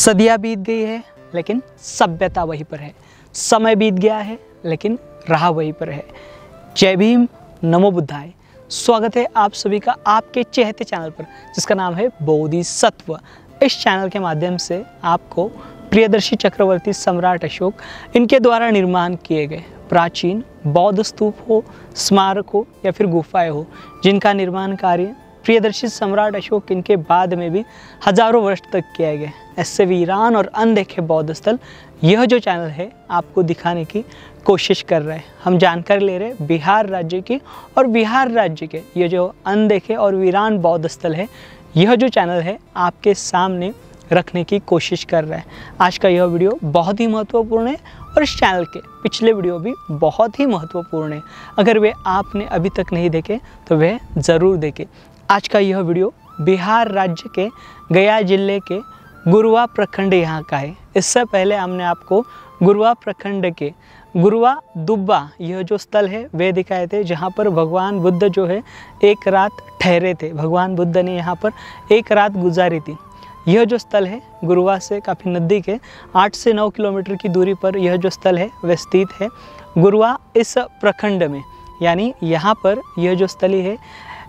सदियाँ बीत गई है लेकिन सभ्यता वहीं पर है, समय बीत गया है लेकिन राह वहीं पर है। जय भीम, नमो बुद्धाय। स्वागत है आप सभी का आपके चहेते चैनल पर जिसका नाम है बोधिसत्व। इस चैनल के माध्यम से आपको प्रियदर्शी चक्रवर्ती सम्राट अशोक इनके द्वारा निर्माण किए गए प्राचीन बौद्ध स्तूप हो, स्मारक हो या फिर गुफाएं हो, जिनका निर्माण कार्य प्रियदर्शी सम्राट अशोक इनके बाद में भी हजारों वर्ष तक किए गए, ऐसे वीरान और अनदेखे बौद्ध स्थल यह जो चैनल है आपको दिखाने की कोशिश कर रहे हैं। हम जानकारी ले रहे हैं बिहार राज्य की, और बिहार राज्य के ये जो अनदेखे और वीरान बौद्ध स्थल है, यह जो चैनल है आपके सामने रखने की कोशिश कर रहा है। आज का यह वीडियो बहुत ही महत्वपूर्ण है और इस चैनल के पिछले वीडियो भी बहुत ही महत्वपूर्ण है। अगर वे आपने अभी तक नहीं देखे तो वह ज़रूर देखें। आज का यह वीडियो बिहार राज्य के गया जिले के गुरुवा प्रखंड यहाँ का है। इससे पहले हमने आपको गुरुवा प्रखंड के गुरुवा दुब्बा यह जो स्थल है वे दिखाए थे, जहाँ पर भगवान बुद्ध जो है एक रात ठहरे थे। भगवान बुद्ध ने यहाँ पर एक रात गुजारी थी। यह जो स्थल है गुरुवा से काफ़ी नज़दीक है, 8 से 9 किलोमीटर की दूरी पर यह जो स्थल है वह स्थित है गुरुवा इस प्रखंड में। यानी यहाँ पर यह जो स्थली है,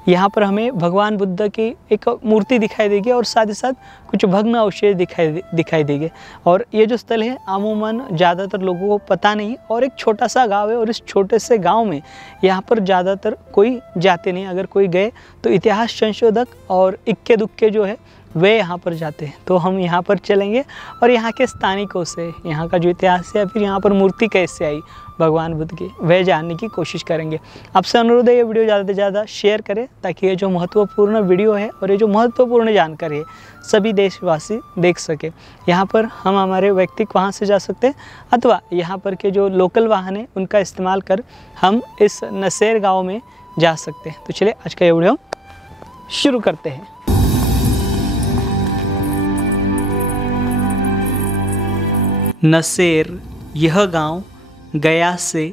यहाँ पर हमें भगवान बुद्ध की एक मूर्ति दिखाई देगी और साथ ही साथ कुछ भग्न अवशेष दिखाई देंगे। और ये जो स्थल है अमूमन ज़्यादातर लोगों को पता नहीं, और एक छोटा सा गांव है, और इस छोटे से गांव में यहाँ पर ज़्यादातर कोई जाते नहीं। अगर कोई गए तो इतिहास संशोधक और इक्के दुक्के जो है वे यहाँ पर जाते हैं। तो हम यहाँ पर चलेंगे और यहाँ के स्थानिकों से यहाँ का जो इतिहास है, फिर यहाँ पर मूर्ति कैसे आई भगवान बुद्ध की, वह जानने की कोशिश करेंगे। आपसे अनुरोध है ये वीडियो ज़्यादा से ज़्यादा शेयर करें, ताकि ये जो महत्वपूर्ण वीडियो है और ये जो महत्वपूर्ण जानकारी है सभी देशवासी देख सके। यहाँ पर हम हमारे व्यक्तिगत वाहन से जा सकते हैं, अथवा यहाँ पर के जो लोकल वाहन है उनका इस्तेमाल कर हम इस नसेर गाँव में जा सकते हैं। तो चलिए आज का ये वीडियो शुरू करते हैं। नसेर यह गांव गया से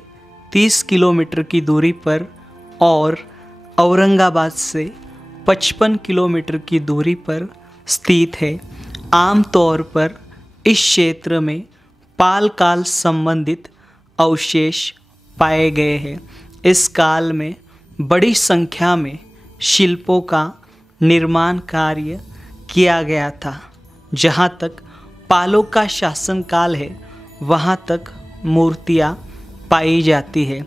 30 किलोमीटर की दूरी पर और औरंगाबाद से 55 किलोमीटर की दूरी पर स्थित है। आमतौर पर इस क्षेत्र में पाल काल संबंधित अवशेष पाए गए हैं। इस काल में बड़ी संख्या में शिल्पों का निर्माण कार्य किया गया था। जहाँ तक पालों का शासनकाल है वहाँ तक मूर्तियाँ पाई जाती है।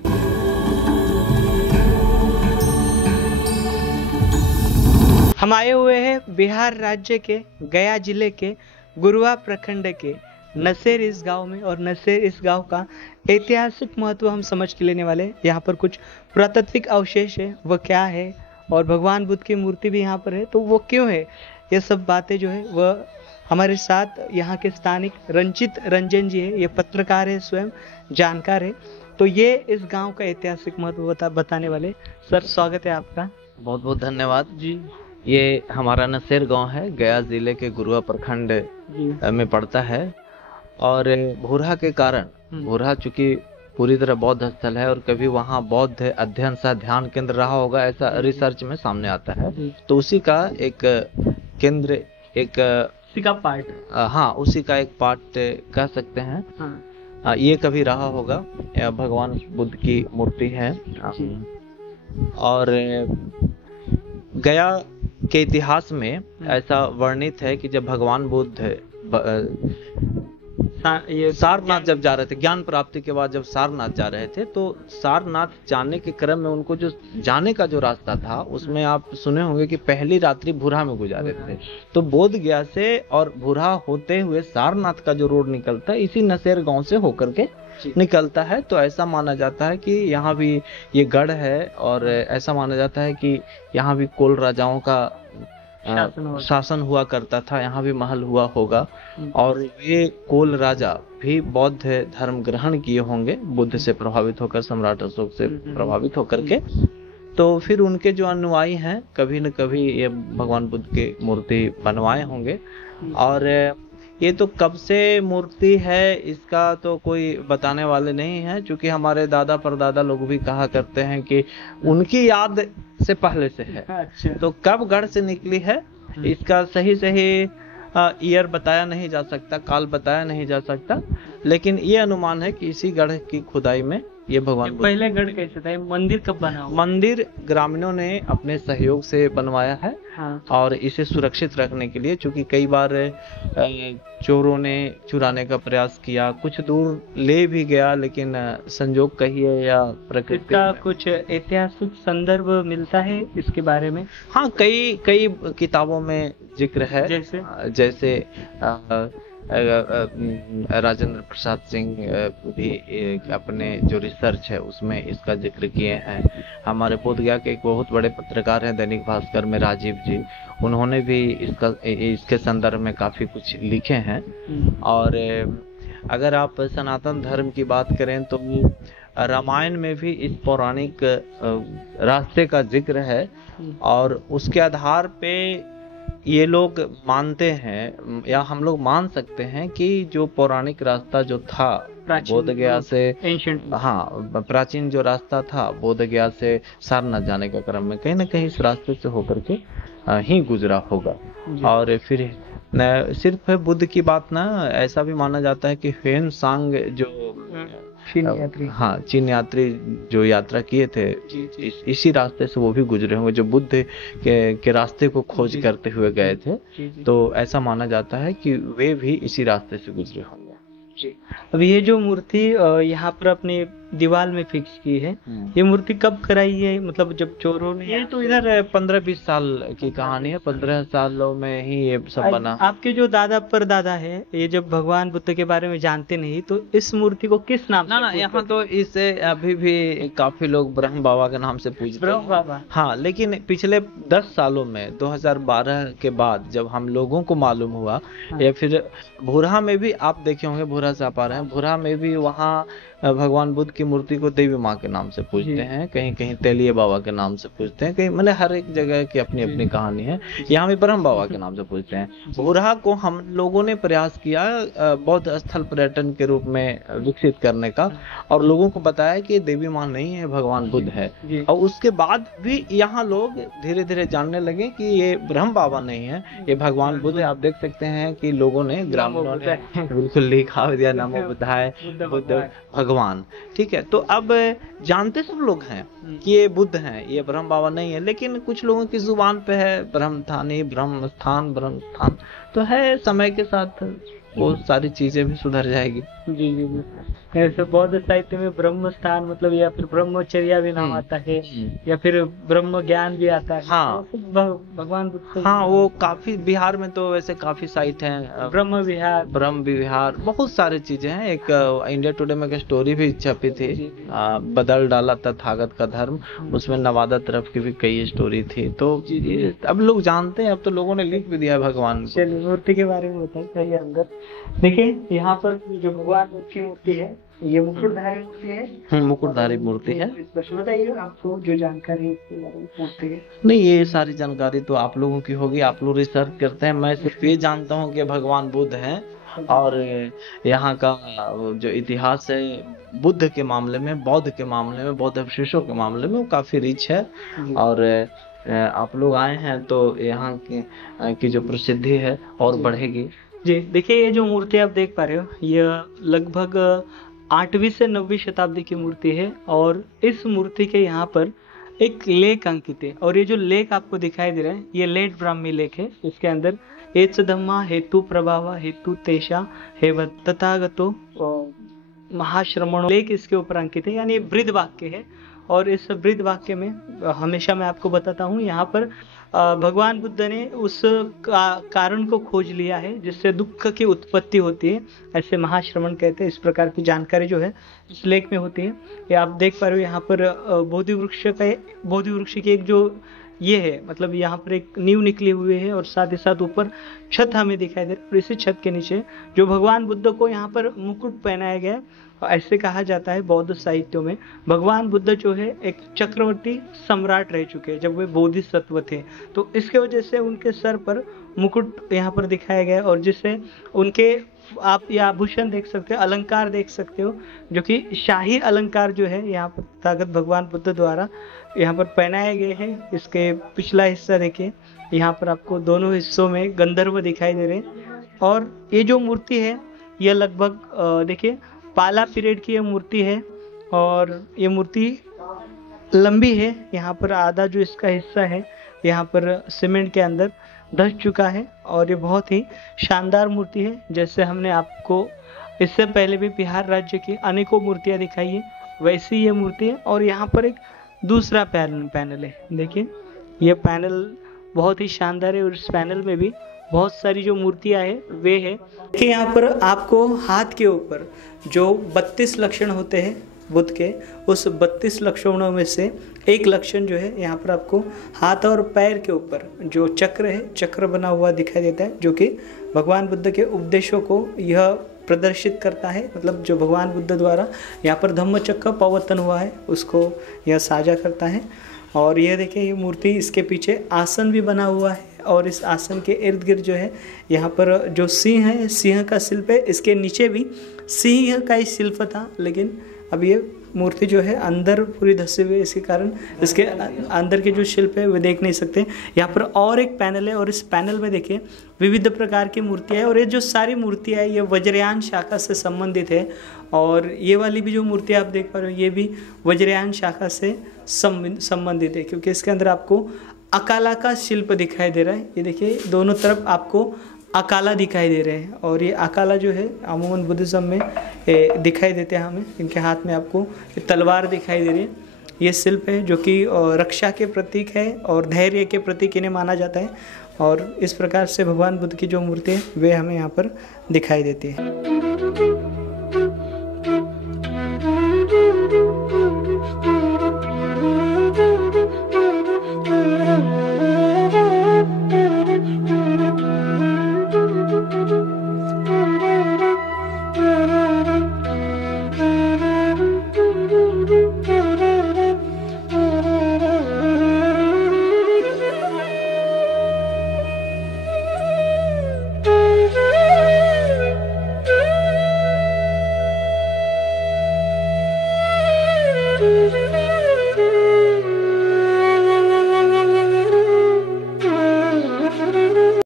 हम आए हुए हैं बिहार राज्य के गया जिले के गुरुवा प्रखंड के नसेर इस गांव में, और नसेर इस गांव का ऐतिहासिक महत्व हम समझ के लेने वाले। यहाँ पर कुछ पुरातात्विक अवशेष है, वह क्या है, और भगवान बुद्ध की मूर्ति भी यहाँ पर है, तो वो क्यों है, ये सब बातें जो है वह हमारे साथ यहाँ के स्थानिक रंजित रंजन जी है। ये पत्रकार है, स्वयं जानकार है, तो ये इस गांव का ऐतिहासिक महत्व बताने वाले। सर स्वागत है आपका। बहुत बहुत धन्यवाद जी। ये हमारा नसेर गांव है, गया जिले के गुरुवा प्रखंड में पड़ता है। और भूरा के कारण, भूरा चूंकि पूरी तरह बौद्ध स्थल है और कभी वहाँ बौद्ध अध्ययन सा ध्यान केंद्र रहा होगा, ऐसा रिसर्च में सामने आता है। तो उसी का एक केंद्र, एक उसी का पार्ट, हाँ उसी का एक पार्ट कह सकते हैं। हाँ। ये कभी रहा होगा। भगवान बुद्ध की मूर्ति है। और गया के इतिहास में ऐसा वर्णित है कि जब भगवान बुद्ध सारनाथ जब जा रहे थे, ज्ञान प्राप्ति के बाद जब सारनाथ जा रहे थे, तो सारनाथ जाने के क्रम में उनको जो जाने का जो रास्ता था उसमें आप सुने होंगे कि पहली रात्रि भूरा में गुजारे थे। तो बोध गया से और भूरा होते हुए सारनाथ का जो रोड निकलता है इसी नसेर गांव से होकर के निकलता है। तो ऐसा माना जाता है कि यहाँ भी ये गढ़ है, और ऐसा माना जाता है कि यहाँ भी कोल राजाओं का शासन हुआ करता था, यहाँ भी महल हुआ होगा। और ये कोल राजा भी बौद्ध धर्म ग्रहण किए होंगे, बुद्ध से प्रभावित होकर, सम्राट अशोक से प्रभावित होकर के। तो फिर उनके जो अनुयायी हैं कभी न कभी ये भगवान बुद्ध की मूर्ति बनवाए होंगे। और ये तो कब से मूर्ति है इसका तो कोई बताने वाले नहीं है, क्योंकि हमारे दादा परदादा लोग भी कहा करते हैं कि उनकी याद से पहले से है। अच्छा। तो कब गढ़ से निकली है इसका सही ईयर बताया नहीं जा सकता, काल बताया नहीं जा सकता, लेकिन ये अनुमान है कि इसी गढ़ की खुदाई में ये भगवान बुद्ध। पहले गढ़ कैसे था, ये मंदिर कब बना हुआ? मंदिर ग्रामीणों ने अपने सहयोग से बनवाया है। हाँ। और इसे सुरक्षित रखने के लिए, चूंकि कई बार चोरों ने चुराने का प्रयास किया, कुछ दूर ले भी गया, लेकिन संजोग कहिए या प्रकृति इसका कुछ ऐतिहासिक संदर्भ मिलता है इसके बारे में? हाँ, कई कई किताबों में जिक्र है। जैसे राजेंद्र प्रसाद सिंह भी अपने जो रिसर्च है उसमें इसका जिक्र किए हैं। हमारे बोधगया के एक बहुत बड़े पत्रकार हैं दैनिक भास्कर में, राजीव जी, उन्होंने भी इसके संदर्भ में काफी कुछ लिखे हैं। और अगर आप सनातन धर्म की बात करें तो रामायण में भी इस पौराणिक रास्ते का जिक्र है, और उसके आधार पे ये लोग मानते हैं, या हम लोग मान सकते हैं कि जो पौराणिक रास्ता जो था बोधगया से, हाँ, प्राचीन जो रास्ता था बोधगया से सारनाथ जाने का क्रम में कहीं ना कहीं इस रास्ते से होकर के ही गुजरा होगा। और फिर सिर्फ बुद्ध की बात ना, ऐसा भी माना जाता है कि ह्वेन सांग जो चीन यात्री जो यात्रा किए थे, इसी रास्ते से वो भी गुजरे होंगे, जो बुद्ध के रास्ते को खोज करते हुए गए थे। तो ऐसा माना जाता है कि वे भी इसी रास्ते से गुजरे होंगे। अब ये जो मूर्ति यहाँ पर अपने दीवार में फिक्स की है, ये मूर्ति कब कराई है, मतलब जब चोरों ने? ये तो इधर 15-20 साल की कहानी है, 15 सालों में ही ये सब बना। आपके जो दादा परदादा है, ये जब भगवान बुद्ध के बारे में जानते नहीं, तो इस मूर्ति को किस नाम से? ना, यहाँ तो इसे अभी भी काफी लोग ब्रह्म बाबा के नाम से पूजते हैं। ब्रह्म बाबा? हाँ, लेकिन पिछले 10 सालों में 2012 के बाद जब हम लोगों को मालूम हुआ, या फिर भूरा में भी आप देखे होंगे, भूरा से आप आ रहे हैं, भूरा में भी वहाँ भगवान बुद्ध की मूर्ति को देवी माँ के नाम से पूजते हैं, कहीं कहीं तेलिए बाबा के नाम से पूजते हैं, कहीं मतलब हर एक जगह की अपनी अपनी कहानी है। यहाँ भी ब्रह्म बाबा के नाम से पूजते हैं। भूरा को हम लोगों ने प्रयास किया बौद्ध स्थल पर्यटन के रूप में विकसित करने का, और लोगों को बताया कि देवी माँ नहीं है, भगवान बुद्ध है। और उसके बाद भी यहाँ लोग धीरे धीरे जानने लगे कि ये ब्रह्म बाबा नहीं है, ये भगवान बुद्ध है। आप देख सकते हैं कि लोगों ने, ग्रामीणों ने बिल्कुल लिखा दिया, नमो बुद्धाय, बुद्ध भगवान। ठीक है, तो अब जानते सब लोग हैं कि ये बुद्ध हैं, ये ब्रह्म बाबा नहीं है, लेकिन कुछ लोगों की जुबान पे है ब्रह्मस्थानी, ब्रह्म स्थान। तो है, समय के साथ वो सारी चीजें भी सुधर जाएगी। जी। ऐसे बौद्ध साहित्य में ब्रह्म स्थान मतलब, या फिर ब्रह्मचर्या भी नाम आता है, या फिर ब्रह्म ज्ञान भी आता है। हाँ, भगवान बुद्ध। हाँ, वो काफी, बिहार में तो वैसे काफी साइट हैं, ब्रह्म विहार, बहुत सारी चीजें हैं। एक इंडिया टुडे में एक स्टोरी भी छपी थी, बदल डाला तथागत का धर्म, उसमें नवादा तरफ की भी कई स्टोरी थी। तो अब लोग जानते हैं, अब तो लोगों ने लिख भी दिया है भगवान। चलिए मूर्ति के बारे में बताइए। अंदर देखिए, यहाँ पर जो भगवान बुद्ध की मूर्ति है, ये मुकुटधारी मूर्ति है। मुकुटधारी मूर्ति है। बताइए आपको जो जानकारी मूर्ति है। नहीं, ये सारी जानकारी तो आप लोगों की होगी, आप लोग रिसर्च करते हैं। मैं सिर्फ ये जानता हूँ कि भगवान बुद्ध हैं, और यहाँ का जो इतिहास है बुद्ध के मामले में, बौद्ध के मामले में, बौद्ध अवशेषों के मामले में वो काफी रिच है। और आप लोग आए हैं तो यहाँ की जो प्रसिद्धि है और बढ़ेगी। जी देखिए, ये जो मूर्ति आप देख पा रहे हो, ये लगभग 8वीं से 9वीं शताब्दी की मूर्ति है, और इस मूर्ति के यहाँ पर एक लेख अंकित है। और ये जो लेख आपको दिखाई दे रहा है, ये लेट ब्राह्मी लेख है। इसके अंदर एच धम्मा हेतु प्रभाव हेतु तेषा हेव तथागतो महाश्रमणो लेख इसके ऊपर अंकित है, यानी बृहद वाक्य है। और इस बृहद वाक्य में हमेशा मैं आपको बताता हूँ, यहाँ पर भगवान बुद्ध ने उस कारण को खोज लिया है जिससे दुख की उत्पत्ति होती है, ऐसे महाश्रमण कहते हैं। इस प्रकार की जानकारी जो है इस लेख में होती है। ये आप देख पा रहे हो, यहाँ पर बोधि वृक्ष की एक जो ये है, मतलब यहाँ पर एक नींव निकली हुई है, और साथ ही साथ ऊपर छत हमें दिखाई दे रही है। और इसी छत के नीचे जो भगवान बुद्ध को यहाँ पर मुकुट पहनाया गया है, ऐसे कहा जाता है बौद्ध साहित्यों में, भगवान बुद्ध जो है एक चक्रवर्ती सम्राट रह चुके हैं जब वे बोधिसत्व थे। तो इसके वजह से उनके सर पर मुकुट यहाँ पर दिखाया गया है, और जिससे उनके आप ये आभूषण देख सकते हो, अलंकार देख सकते हो, जो कि शाही अलंकार जो है यहाँ पर तथागत भगवान बुद्ध द्वारा यहाँ पर पहनाए गए हैं। इसके पिछला हिस्सा देखिए, यहाँ पर आपको दोनों हिस्सों में गंधर्व दिखाई दे रहे हैं, और ये जो मूर्ति है ये लगभग देखिए पाला पीरियड की ये मूर्ति है और ये मूर्ति लंबी है। यहाँ पर आधा जो इसका हिस्सा है यहाँ पर सीमेंट के अंदर धंस चुका है और ये बहुत ही शानदार मूर्ति है। जैसे हमने आपको इससे पहले भी बिहार राज्य की अनेकों मूर्तियाँ दिखाई है, वैसी ये मूर्ति है। और यहाँ पर एक दूसरा पैनल है, देखिए ये पैनल बहुत ही शानदार है और इस पैनल में भी बहुत सारी जो मूर्तियाँ है वे है। देखिए यहाँ पर आपको हाथ के ऊपर जो 32 लक्षण होते हैं बुद्ध के, उस 32 लक्षणों में से एक लक्षण जो है यहाँ पर आपको हाथ और पैर के ऊपर जो चक्र है, चक्र बना हुआ दिखाई देता है, जो कि भगवान बुद्ध के उपदेशों को यह प्रदर्शित करता है। मतलब जो भगवान बुद्ध द्वारा यहाँ पर धम्म चक्र प्रवर्तन हुआ है उसको यह साझा करता है। और यह देखिए ये मूर्ति, इसके पीछे आसन भी बना हुआ है और इस आसन के इर्द गिर्द जो है यहाँ पर जो सिंह है, सिंह का शिल्प है। इसके नीचे भी सिंह का ही शिल्प था, लेकिन अब ये मूर्ति जो है अंदर पूरी धसी हुई है, इसके कारण इसके अंदर के जो शिल्प है वे देख नहीं सकते। यहाँ पर और एक पैनल है और इस पैनल में देखिए विविध प्रकार की मूर्तियाँ है और ये जो सारी मूर्तियाँ है ये वज्रयान शाखा से संबंधित है। और ये वाली भी जो मूर्ति आप देख पा रहे हो ये भी वज्रयान शाखा से संबंधित है, क्योंकि इसके अंदर आपको अकाला का शिल्प दिखाई दे रहा है। ये देखिए दोनों तरफ आपको अकाला दिखाई दे रहे हैं और ये अकाला जो है अमूमन बुद्धिज्म में दिखाई देते हैं हमें। इनके हाथ में आपको तलवार दिखाई दे रही है। ये शिल्प है जो कि रक्षा के प्रतीक है और धैर्य के प्रतीक इन्हें माना जाता है। और इस प्रकार से भगवान बुद्ध की जो मूर्ति है वे हमें यहाँ पर दिखाई देती है।